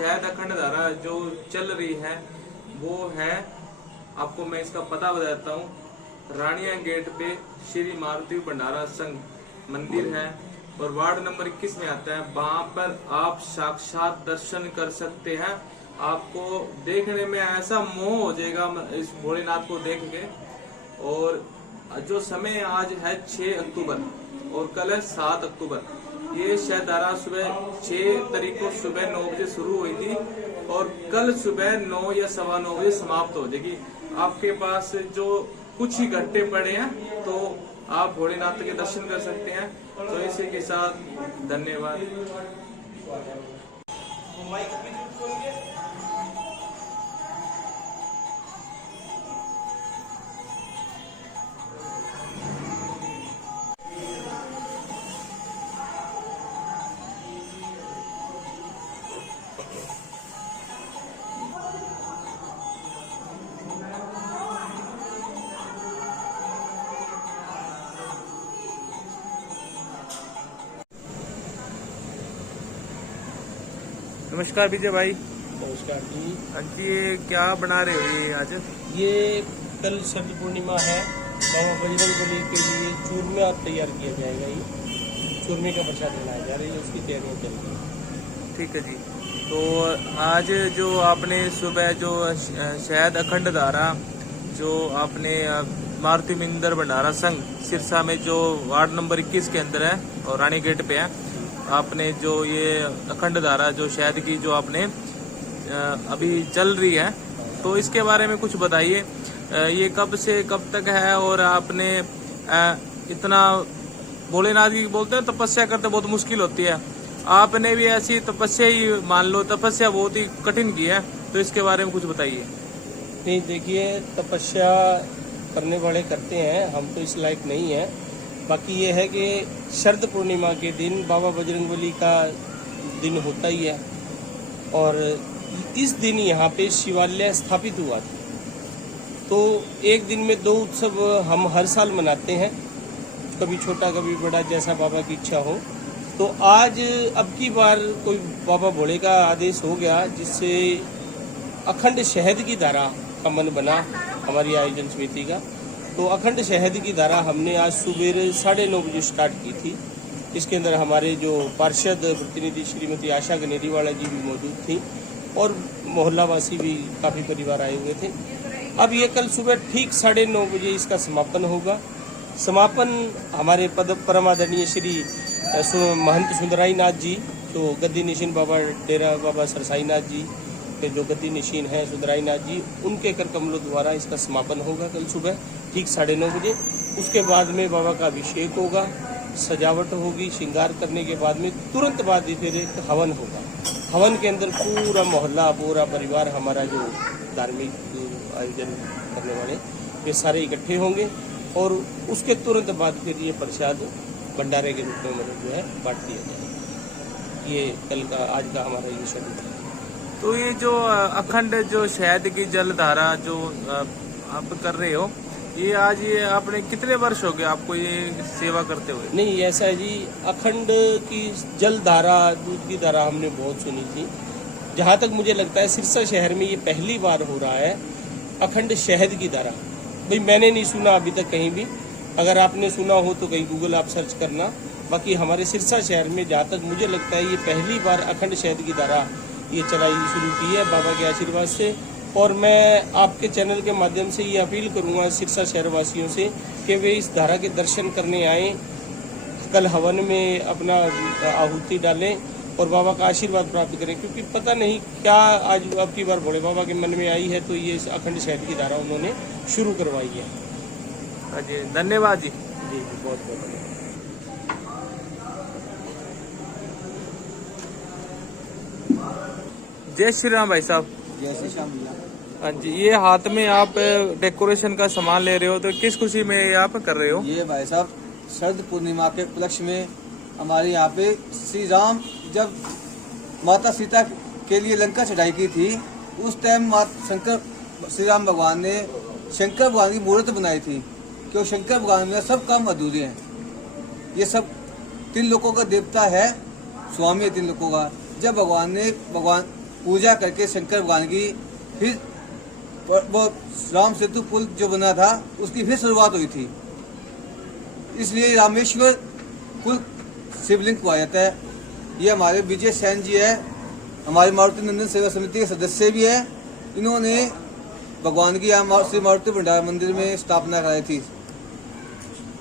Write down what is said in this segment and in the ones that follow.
शहद अखंड धारा जो चल रही है वो है, आपको मैं इसका पता बताता हूँ। रानिया गेट पे श्री मारुति भंडारा संघ मंदिर है और वार्ड नंबर 21 में आता है। वहां पर आप साक्षात दर्शन कर सकते हैं। आपको देखने में ऐसा मोह हो जाएगा इस भोलेनाथ को देख के। और जो समय आज है 6 अक्टूबर और कल है 7 अक्टूबर। ये शहद धारा सुबह 6 तारीख को सुबह 9 बजे शुरू हुई थी और कल सुबह 9 या 9:15 बजे समाप्त हो जाएगी। आपके पास जो कुछ ही घंटे पड़े हैं तो आप भोलेनाथ के दर्शन कर सकते हैं। तो इसी के साथ धन्यवाद। नमस्कार विजय भाई। नमस्कार जी। हाँ जी, ये क्या बना रहे हो ये आज? ये कल शरद पूर्णिमा है, बाबा बजरंगबली के लिए चूरमा तैयार किया जाएगा। ये चूरमे का प्रसाद बनाया जा रहा है, उसकी तैयारियां चल रही है। ठीक है जी। तो आज जो आपने सुबह जो शहद अखंड धारा जो आपने मारुति मिंदर भंडारा संघ सिरसा में जो वार्ड नंबर 21 के अंदर है और रानी गेट पे है, आपने जो ये अखंड धारा जो शहद की जो आपने अभी चल रही है, तो इसके बारे में कुछ बताइए। ये कब से कब तक है और आपने इतना भोलेनाथ की बोलते हैं तपस्या करते बहुत मुश्किल होती है, आपने भी ऐसी तपस्या ही मान लो, तपस्या बहुत ही कठिन की है, तो इसके बारे में कुछ बताइए। नहीं, देखिए, तपस्या करने वाले करते हैं, हम तो इस लायक नहीं है। बाकी ये है कि शरद पूर्णिमा के दिन बाबा बजरंगबली का दिन होता ही है और इस दिन यहाँ पे शिवालय स्थापित हुआ था। तो एक दिन में 2 उत्सव हम हर साल मनाते हैं, कभी छोटा कभी बड़ा, जैसा बाबा की इच्छा हो। तो आज अब की बार कोई बाबा भोले का आदेश हो गया, जिससे अखंड शहद की धारा का मन बना हमारी आयोजन समिति का। तो अखंड शहद की धारा हमने आज सुबह 9:30 बजे स्टार्ट की थी। इसके अंदर हमारे जो पार्षद प्रतिनिधि श्रीमती आशा गनेरीवाला जी भी मौजूद थी और मोहल्लावासी भी काफ़ी परिवार आए हुए थे। अब ये कल सुबह ठीक 9:30 बजे इसका समापन होगा। समापन हमारे पद परमादरणीय श्री महंत सुंदराई नाथ जी, जो गद्दी निशीन बाबा डेरा बाबा सरसाई नाथ जी के जो गद्दी निशीन है सुंदराई नाथ जी, उनके कर कमलों द्वारा इसका समापन होगा कल सुबह ठीक 9:30 बजे। उसके बाद में बाबा का अभिषेक होगा, सजावट होगी, श्रृंगार करने के बाद में तुरंत बाद ही फिर एक हवन होगा। हवन के अंदर पूरा मोहल्ला, पूरा परिवार, हमारा जो धार्मिक आयोजन करने वाले ये सारे इकट्ठे होंगे और उसके तुरंत बाद फिर ये प्रसाद भंडारे के रूप में मतलब जो है बांट दिया जाएगा। ये कल का, आज का हमारा ये शेड्यूल है। तो ये जो अखंड जो शहद की जल धारा जो आप कर रहे हो, ये आज ये आपने कितने वर्ष हो गए आपको ये सेवा करते हुए? नहीं, ऐसा है जी, अखंड की जल धारा, दूध की धारा हमने बहुत सुनी थी। जहाँ तक मुझे लगता है सिरसा शहर में ये पहली बार हो रहा है अखंड शहद की धारा। भाई मैंने नहीं सुना अभी तक कहीं भी, अगर आपने सुना हो तो कहीं गूगल आप सर्च करना। बाकी हमारे सिरसा शहर में जहाँ तक मुझे लगता है ये पहली बार अखंड शहद की धारा ये चलाई शुरू की है बाबा के आशीर्वाद से। और मैं आपके चैनल के माध्यम से ये अपील करूंगा सिरसा शहरवासियों से कि वे इस धारा के दर्शन करने आएँ, कल हवन में अपना आहुति डालें और बाबा का आशीर्वाद प्राप्त करें, क्योंकि पता नहीं क्या आज अब की बार भोले बाबा के मन में आई है, तो ये अखंड शहद की धारा उन्होंने शुरू करवाई है। हाँ जी, धन्यवाद जी। जी बहुत बहुत धन्यवाद। जय श्री राम भाई साहब। जय श्री राम। हाँ जी, ये हाथ में आप डेकोरेशन का सामान ले रहे हो, तो किस खुशी में ये आप कर रहे हो? ये भाई साहब शरद पूर्णिमा के उपलक्ष्य में हमारे यहाँ पे श्री राम जब माता सीता के लिए लंका चढ़ाई की थी, उस टाइम शंकर श्री राम भगवान ने शंकर भगवान की मूर्त बनाई थी, क्योंकि शंकर भगवान में सब काम अधूरे हैं। ये सब 3 लोकों का देवता है, स्वामी है 3 लोकों का। जब भगवान पूजा करके शंकर भगवान की फिर वो राम सेतु पुल जो बना था उसकी फिर शुरुआत हुई थी। इसलिए रामेश्वर कुल शिवलिंग को आ जाता है। ये हमारे विजय सैन जी है, हमारे मारुति नंदन सेवा समिति के सदस्य भी है। इन्होंने भगवान की यहाँ श्री मारुति भंडारा मंदिर में स्थापना कराई थी,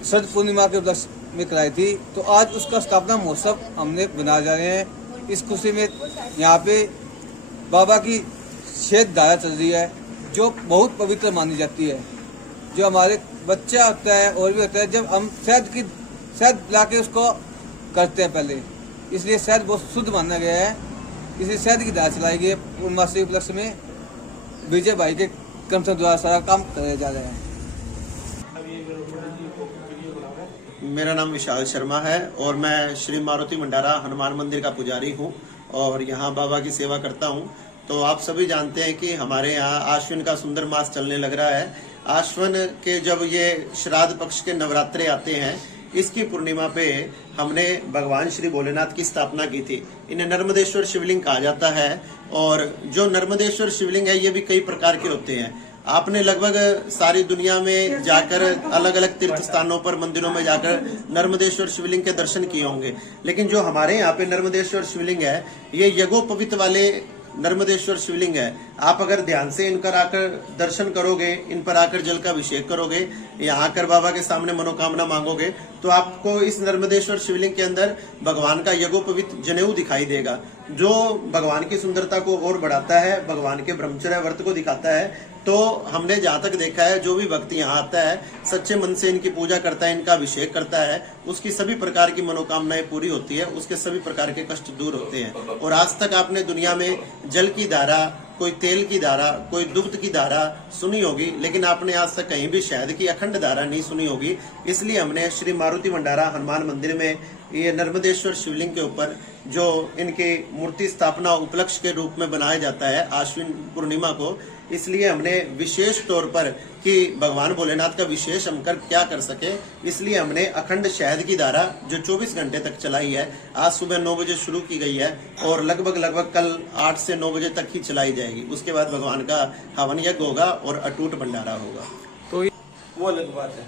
शरद पूर्णिमा के उपलक्ष्य में कराई थी। तो आज उसका स्थापना महोत्सव हमने मना जा रहे हैं। इस खुशी में यहाँ पे बाबा की शहद धारा चल रही है जो बहुत पवित्र मानी जाती है। जो हमारे बच्चा होता है और भी होता है, जब हम शहद ला के उसको करते हैं पहले, इसलिए शहद बहुत शुद्ध माना गया है। इसलिए शहद की धारा चलाई गई है। पूर्णमासी उपलक्ष्य में विजय भाई के क्रमशः द्वारा सारा काम कराया जा रहा है। मेरा नाम विशाल शर्मा है और मैं श्री मारुति भंडारा हनुमान मंदिर का पुजारी हूँ और यहाँ बाबा की सेवा करता हूँ। तो आप सभी जानते हैं कि हमारे यहाँ आश्विन का सुंदर मास चलने लग रहा है। आश्विन के जब ये श्राद्ध पक्ष के नवरात्रे आते हैं, इसकी पूर्णिमा पे हमने भगवान श्री भोलेनाथ की स्थापना की थी। इन्हें नर्मदेश्वर शिवलिंग कहा जाता है और जो नर्मदेश्वर शिवलिंग है ये भी कई प्रकार के होते हैं। आपने लगभग सारी दुनिया में जाकर अलग अलग तीर्थ स्थानों पर मंदिरों में जाकर नर्मदेश्वर शिवलिंग के दर्शन किए होंगे, लेकिन जो हमारे यहाँ पे नर्मदेश्वर शिवलिंग है ये यज्ञोपवीत वाले नर्मदेश्वर शिवलिंग है। आप अगर ध्यान से इन पर आकर दर्शन करोगे, इन पर आकर जल का अभिषेक करोगे, यहाँ आकर बाबा के सामने मनोकामना मांगोगे तो आपको इस नर्मदेश्वर शिवलिंग के अंदर भगवान का यज्ञोपवीत जनेऊ दिखाई देगा, जो भगवान की सुंदरता को और बढ़ाता है, भगवान के ब्रह्मचर्य व्रत को दिखाता है। तो हमने जहाँ तक देखा है, जो भी भक्त यहाँ आता है सच्चे मन से इनकी पूजा करता है, इनका अभिषेक करता है, उसकी सभी प्रकार की मनोकामनाएं पूरी होती है, उसके सभी प्रकार के कष्ट दूर होते हैं। और आज तक आपने दुनिया में जल की धारा, कोई तेल की धारा, कोई दुग्ध की धारा सुनी होगी, लेकिन आपने आज तक कहीं भी शहद की अखंड धारा नहीं सुनी होगी। इसलिए हमने श्री मारुति भंडारा हनुमान मंदिर में ये नर्मदेश्वर शिवलिंग के ऊपर जो इनकी मूर्ति स्थापना उपलक्ष्य के रूप में बनाया जाता है आश्विन पूर्णिमा को, इसलिए हमने विशेष तौर पर कि भगवान भोलेनाथ का विशेष हम क्या कर सके, इसलिए हमने अखंड शहद की धारा जो 24 घंटे तक चलाई है, आज सुबह 9 बजे शुरू की गई है और लगभग कल 8 से 9 बजे तक ही चलाई जाएगी। उसके बाद भगवान का हवन यज्ञ होगा और अटूट भंडारा होगा। तो वो अलग बात है।